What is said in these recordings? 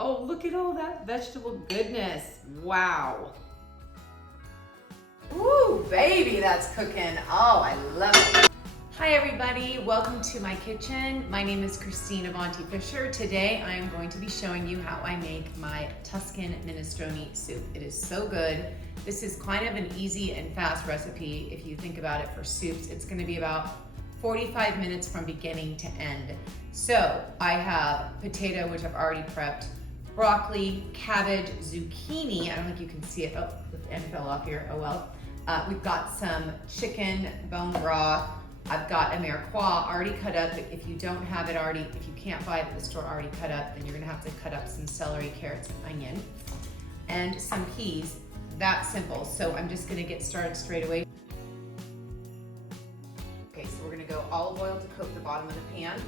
Oh, look at all that vegetable goodness. Wow. Ooh, baby, that's cooking. Oh, I love it. Hi everybody, welcome to my kitchen. My name is Christine Avanti Fisher. Today I am going to be showing you how I make my Tuscan Minestrone Soup. It is so good. This is kind of an easy and fast recipe if you think about it for soups. It's gonna be about 45 minutes from beginning to end. So I have potato, which I've already prepped, broccoli, cabbage, zucchini. I don't think you can see it. Oh, the end fell off here, oh well. We've got some chicken bone broth. I've got a mirepoix already cut up. If you don't have it already, if you can't buy it at the store already cut up, then you're gonna have to cut up some celery, carrots, and onion, and some peas. That simple. So I'm just gonna get started straight away. Okay, so we're gonna go olive oil to coat the bottom of the pan.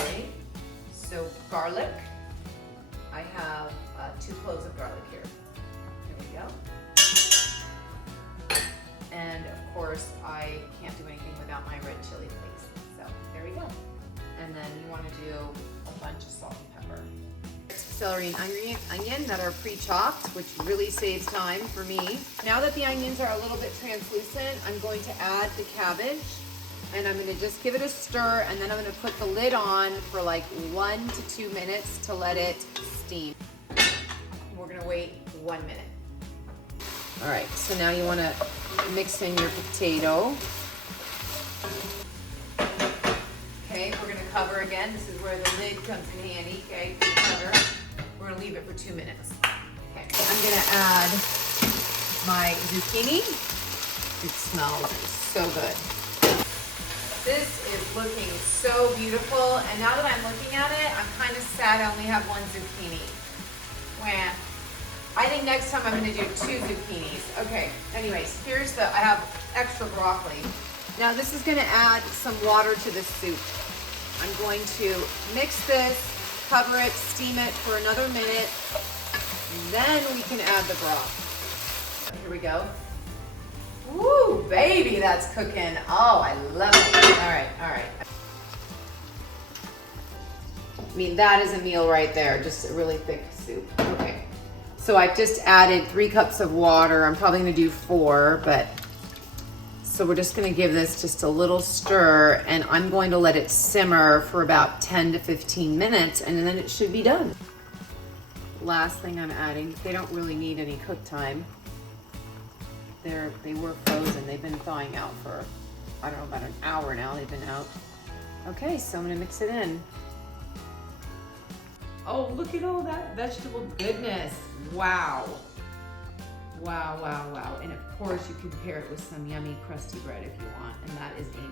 Okay, so garlic. I have 2 cloves of garlic here. There we go. And of course, I can't do anything without my red chili flakes. So there we go. And then you want to do a bunch of salt and pepper. Celery and onion that are pre-chopped, which really saves time for me. Now that the onions are a little bit translucent, I'm going to add the cabbage. And I'm going to just give it a stir, and then I'm going to put the lid on for like 1 to 2 minutes to let it steam. We're going to wait 1 minute. All right, so now you want to mix in your potato. Okay, we're going to cover again. This is where the lid comes in handy, okay? Cover. We're going to leave it for 2 minutes. Okay, I'm going to add my zucchini. It smells so good. This is looking so beautiful, and now that I'm looking at it, I'm kind of sad I only have 1 zucchini. Wah. I think next time I'm going to do 2 zucchinis. Okay, anyways, I have extra broccoli. Now this is going to add some water to this soup. I'm going to mix this, cover it, steam it for another minute, then we can add the broth. Here we go. Woo, baby, that's cooking. Oh, I love it. All right. I mean, that is a meal right there, just a really thick soup. Okay. So I've just added 3 cups of water. I'm probably gonna do 4, but so we're just gonna give this just a little stir, and I'm going to let it simmer for about 10 to 15 minutes, and then it should be done. Last thing I'm adding, they don't really need any cook time. They were frozen. They've been thawing out for, I don't know, about an hour now they've been out. Okay, so I'm gonna mix it in. Oh, look at all that vegetable goodness. Wow. Wow. And of course you can pair it with some yummy crusty bread if you want, and that is a